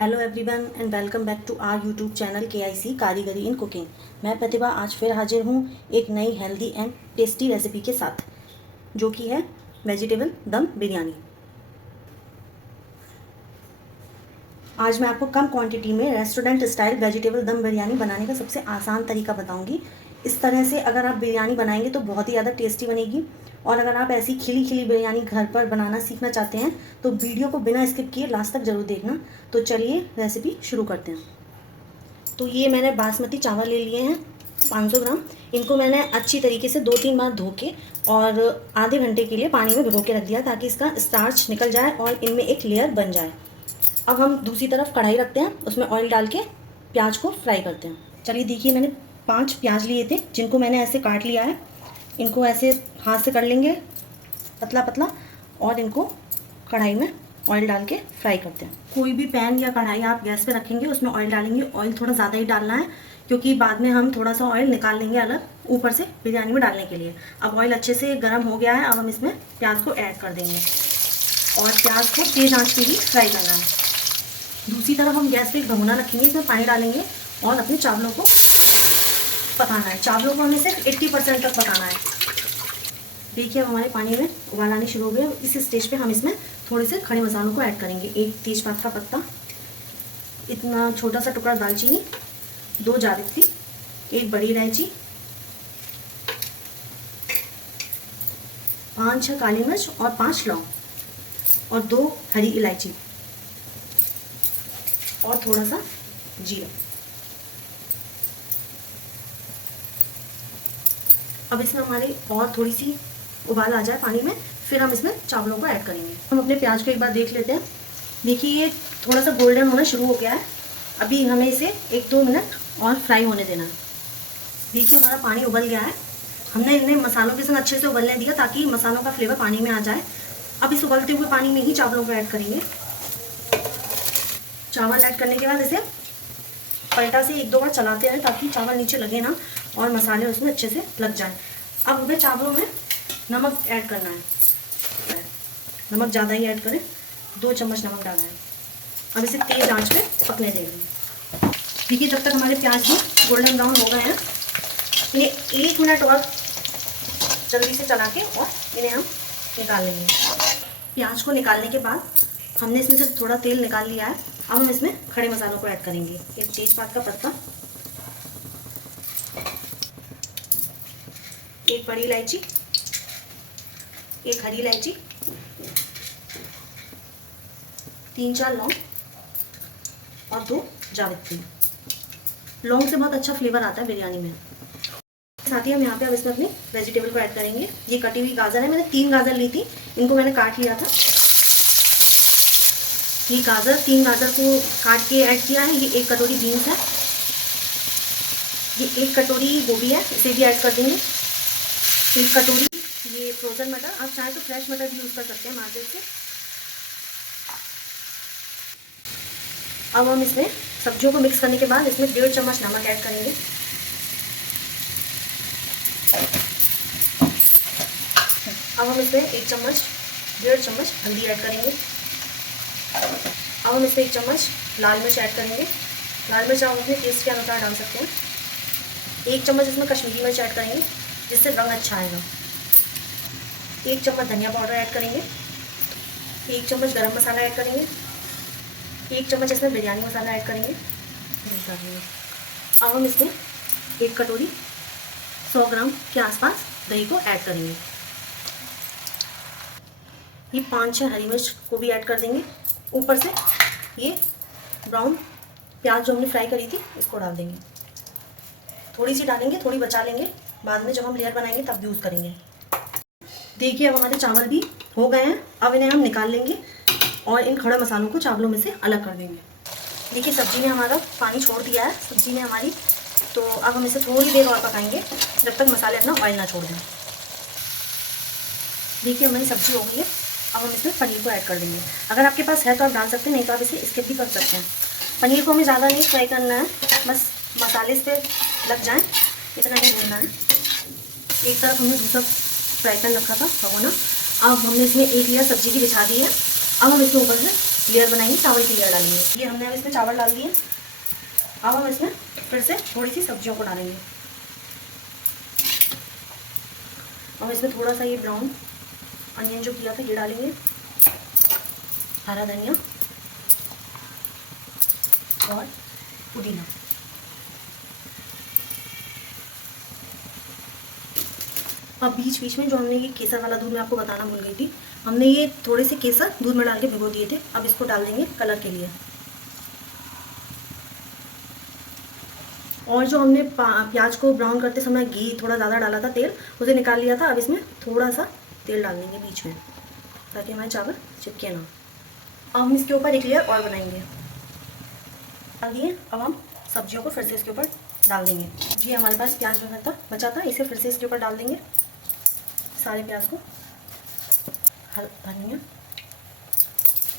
Hello everyone and welcome back to our YouTube channel KIC कारीगरी in cooking. मैं प्रतिभा आज फिर हाजिर हूँ एक नई हेल्दी एंड टेस्टी रेसिपी के साथ, जो कि है वेजिटेबल दम बिरयानी। आज मैं आपको कम क्वांटिटी में रेस्टोरेंट स्टाइल वेजिटेबल दम बिरयानी बनाने का सबसे आसान तरीका बताऊंगी। इस तरह से अगर आप बिरयानी बनाएंगे तो बहुत ही ज़्यादा टेस्टी बनेगी। और अगर आप ऐसी खिली खिली बिरयानी घर पर बनाना सीखना चाहते हैं तो वीडियो को बिना स्किप किए लास्ट तक ज़रूर देखना। तो चलिए रेसिपी शुरू करते हैं। तो ये मैंने बासमती चावल ले लिए हैं 500 ग्राम। इनको मैंने अच्छी तरीके से 2-3 बार धो के और आधे घंटे के लिए पानी में भिगो के रख दिया ताकि इसका स्टार्च निकल जाए और इनमें एक लेयर बन जाए। अब हम दूसरी तरफ कढ़ाई रखते हैं, उसमें ऑयल डाल के प्याज को फ्राई करते हैं। चलिए देखिए, मैंने 5 प्याज लिए थे जिनको मैंने ऐसे काट लिया है। इनको ऐसे हाथ से कर लेंगे पतला पतला और इनको कढ़ाई में ऑयल डाल के फ्राई करते हैं। कोई भी पैन या कढ़ाई आप गैस पे रखेंगे उसमें ऑयल डालेंगे। ऑयल थोड़ा ज़्यादा ही डालना है क्योंकि बाद में हम थोड़ा सा ऑयल निकाल लेंगे अलग ऊपर से बिरयानी में डालने के लिए। अब ऑयल अच्छे से गर्म हो गया है। अब हम इसमें प्याज को ऐड कर देंगे और प्याज को तेज़ आंच पे ही फ्राई करना है। दूसरी तरफ हम गैस पे एक भगोना रखेंगे, इसमें पानी डालेंगे और अपने चावलों को पकाना है। चावलों को हमें सिर्फ 80% तक पकाना है। देखिए अब हमारे पानी में उबाल आने शुरू हो गए। इस स्टेज पे हम इसमें थोड़े से खड़े मसालों को ऐड करेंगे। 1 तेजपात का पत्ता, इतना छोटा सा टुकड़ा दालचीनी, 2 जावित्री, 1 बड़ी इलायची, 5-6 काली मिर्च और 5 लौंग और 2 हरी इलायची और थोड़ा सा जीरा। अब इसमें हमारी और थोड़ी सी उबाल आ जाए पानी में, फिर हम इसमें चावलों को ऐड करेंगे। हम अपने प्याज को एक बार देख लेते हैं। देखिए ये थोड़ा सा गोल्डन होना शुरू हो गया है। अभी हमें इसे 1-2 मिनट और फ्राई होने देना है। देखिए हमारा पानी उबल गया है। हमने इन्हें मसालों के साथ अच्छे से उबलने दिया ताकि मसालों का फ्लेवर पानी में आ जाए। अब इस उबलते हुए पानी में ही चावलों को ऐड करेंगे। चावल ऐड करने के बाद इसे पलटा से 1-2 बार चलाते रहें ताकि चावल नीचे लगे ना और मसाले उसमें अच्छे से लग जाएं। अब हमें चावलों में नमक ऐड करना है। नमक ज़्यादा ही ऐड करें, 2 चम्मच नमक डालना है। अब इसे तेज़ आंच पे पकने देंगे। देखिए जब तक हमारे प्याज भी गोल्डन ब्राउन हो गए हैं, इन्हें 1 मिनट और जल्दी से चला के और इन्हें हम निकाल लेंगे। प्याज को निकालने के बाद हमने इसमें से थोड़ा तेल निकाल लिया है। अब हम इसमें खड़े मसालों को ऐड करेंगे। 1 तेजपात का पत्ता, 1 बड़ी इलायची, 1 हरी इलायची, 3-4 लौंग और 2 जावित्री। लौंग से बहुत अच्छा फ्लेवर आता है बिरयानी में। साथ ही हम यहाँ पे अब इसमें अपनी वेजिटेबल को ऐड करेंगे। ये कटी हुई गाजर है, मैंने 3 गाजर ली थी, इनको मैंने काट लिया था। ये 3 गाजर को काट के ऐड किया है। ये 1 कटोरी बीन्स है, ये 1 कटोरी गोभी है, इसे भी ऐड कर देंगे। 1 कटोरी ये फ्रोजन मटर, आप चाहें तो फ्रेश मटर भी यूज़ कर सकते हैं मार्केट से। अब हम इसमें सब्जियों को मिक्स करने के बाद इसमें 1.5 चम्मच नमक ऐड करेंगे। अब हम इसमें 1-1.5 चम्मच हल्दी ऐड करेंगे। अब हम इसमें 1 चम्मच लाल मिर्च ऐड करेंगे। लाल मिर्च आप अपने टेस्ट के अनुसार डाल सकते हैं। 1 चम्मच इसमें कश्मीरी मिर्च ऐड करेंगे जिससे रंग अच्छा आएगा। 1 चम्मच धनिया पाउडर ऐड करेंगे। 1 चम्मच गरम मसाला ऐड करेंगे। 1 चम्मच इसमें बिरयानी मसाला ऐड करेंगे। अब हम इसमें 1 कटोरी 100 ग्राम के आसपास दही को ऐड करेंगे। ये 5-6 हरी मिर्च को भी ऐड कर देंगे। ऊपर से ये ब्राउन प्याज जो हमने फ्राई करी थी इसको डाल देंगे। थोड़ी सी डालेंगे, थोड़ी बचा लेंगे, बाद में जब हम लेयर बनाएंगे तब यूज़ करेंगे। देखिए अब हमारे चावल भी हो गए हैं। अब इन्हें हम निकाल लेंगे और इन खड़े मसालों को चावलों में से अलग कर देंगे। देखिए सब्जी ने हमारा पानी छोड़ दिया है, सब्जी ने हमारी। तो अब हम इसे थोड़ी देर और पकाएंगे जब तक मसाले अपना ऑयल ना छोड़ दें। देखिए हमारी सब्जी हो गई है। अब हम इसमें पनीर को ऐड कर देंगे। अगर आपके पास है तो आप डाल सकते हैं, नहीं तो आप इसे स्किप भी कर सकते हैं। पनीर को हमें ज़्यादा नहीं फ्राई करना है, बस मसाले इस पर लग जाएँ इतना ही भूनना है। एक तरफ हमने दूसरा फ्राई पैन रखा था भगोना। अब हमने इसमें 1 लेयर सब्जी की बिछा दी है। अब हम इसके ऊपर से लेयर बनाएंगे, चावल की लेयर डालेंगे। ये हमने अब इसमें चावल डाल दिए। अब हम इसमें फिर से थोड़ी सी सब्जियों को डालेंगे। और इसमें थोड़ा सा ये ब्राउन अनियन जो किया था ये डालेंगे, हरा धनिया और पुदीना। अब बीच बीच में जो हमने ये केसर वाला दूध मैं आपको बताना भूल गई थी, हमने ये थोड़े से केसर दूध में डाल के भिगो दिए थे। अब इसको डाल देंगे कलर के लिए। और जो हमने प्याज को ब्राउन करते समय घी थोड़ा ज़्यादा डाला था, तेल उसे निकाल लिया था। अब इसमें थोड़ा सा तेल डाल देंगे बीच में, ताकि हमारे चावल चिपके ना। अब हम इसके ऊपर एक लेयर और बनाएंगे। डाल दिए। अब हम सब्जियों को फिर से इसके ऊपर डाल देंगे। ये हमारे पास प्याज बचा था, इसे फिर से इसके ऊपर डाल देंगे, सारे प्याज को, धनिया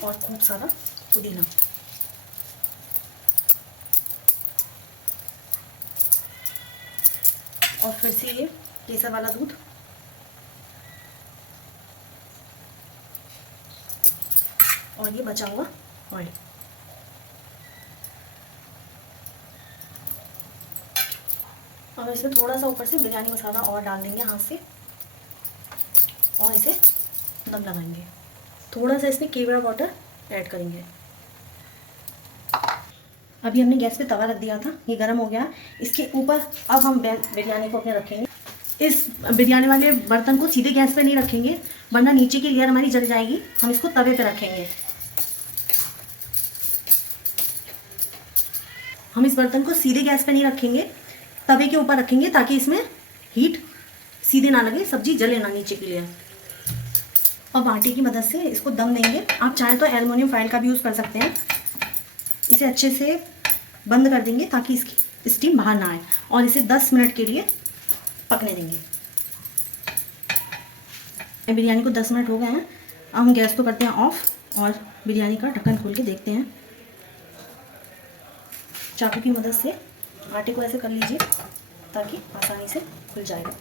और खूब सारा पुदीना। और फिर से ये केसर वाला दूध, और ये बचा हुआ ऑयल। अब इसमें थोड़ा सा ऊपर से बिरयानी मसाला और डाल देंगे हाथ से, और इसे दम लगाएंगे। थोड़ा सा इसमें केवड़ा वाटर ऐड करेंगे। अभी हमने गैस पे तवा रख दिया था, ये गर्म हो गया। इसके ऊपर अब हम बिरयानी को अपने रखेंगे। इस बिरयानी वाले बर्तन को सीधे गैस पे नहीं रखेंगे, वरना नीचे की लेयर हमारी जल जाएगी। हम इसको तवे पे रखेंगे। हम इस बर्तन को सीधे गैस पे नहीं रखेंगे, तवे के ऊपर रखेंगे, ताकि इसमें हीट सीधे ना लगे, सब्जी जले ना नीचे की लेयर। और बाटी की मदद से इसको दम देंगे। आप चाहें तो एल्युमिनियम फाइल का भी यूज़ कर सकते हैं। इसे अच्छे से बंद कर देंगे ताकि इसकी स्टीम बाहर ना आए, और इसे 10 मिनट के लिए पकने देंगे। बिरयानी को 10 मिनट हो गए हैं। अब हम गैस को करते हैं ऑफ और बिरयानी का ढक्कन खोल के देखते हैं। चाकू की मदद से आटे को ऐसे कर लीजिए ताकि आसानी से खुल जाएगा।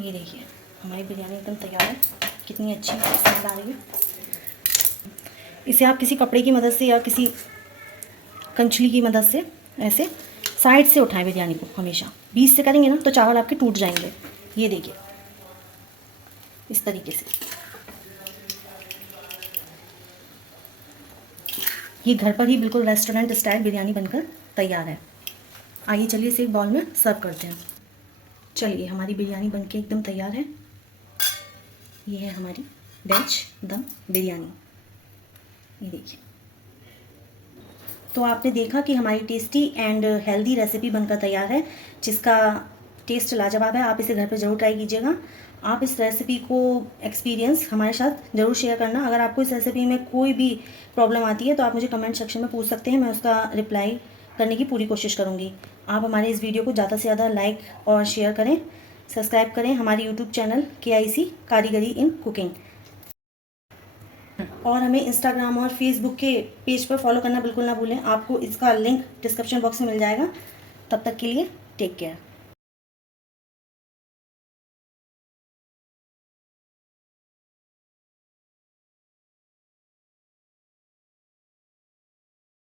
ये देखिए हमारी बिरयानी एकदम तैयार है। कितनी अच्छी स्मेल आ रही है। इसे आप किसी कपड़े की मदद से या किसी कंचली की मदद से ऐसे साइड से उठाएं बिरयानी को। हमेशा बीच से करेंगे ना तो चावल आपके टूट जाएंगे। ये देखिए इस तरीके से। ये घर पर ही बिल्कुल रेस्टोरेंट स्टाइल बिरयानी बनकर तैयार है। आइए चलिए इसे एक बाउल में सर्व करते हैं। चलिए हमारी बिरयानी बनके एकदम तैयार है। ये है हमारी वेज दम बिरयानी। ये देखिए। तो आपने देखा कि हमारी टेस्टी एंड हेल्दी रेसिपी बनकर तैयार है, जिसका टेस्ट लाजवाब है। आप इसे घर पे ज़रूर ट्राई कीजिएगा। आप इस रेसिपी को एक्सपीरियंस हमारे साथ ज़रूर शेयर करना। अगर आपको इस रेसिपी में कोई भी प्रॉब्लम आती है तो आप मुझे कमेंट सेक्शन में पूछ सकते हैं। मैं उसका रिप्लाई करने की पूरी कोशिश करूँगी। आप हमारे इस वीडियो को ज़्यादा से ज़्यादा लाइक और शेयर करें, सब्सक्राइब करें हमारे यूट्यूब चैनल KIC कारीगरी इन कुकिंग। और हमें इंस्टाग्राम और फेसबुक के पेज पर फॉलो करना बिल्कुल ना भूलें। आपको इसका लिंक डिस्क्रिप्शन बॉक्स में मिल जाएगा। तब तक के लिए टेक केयर।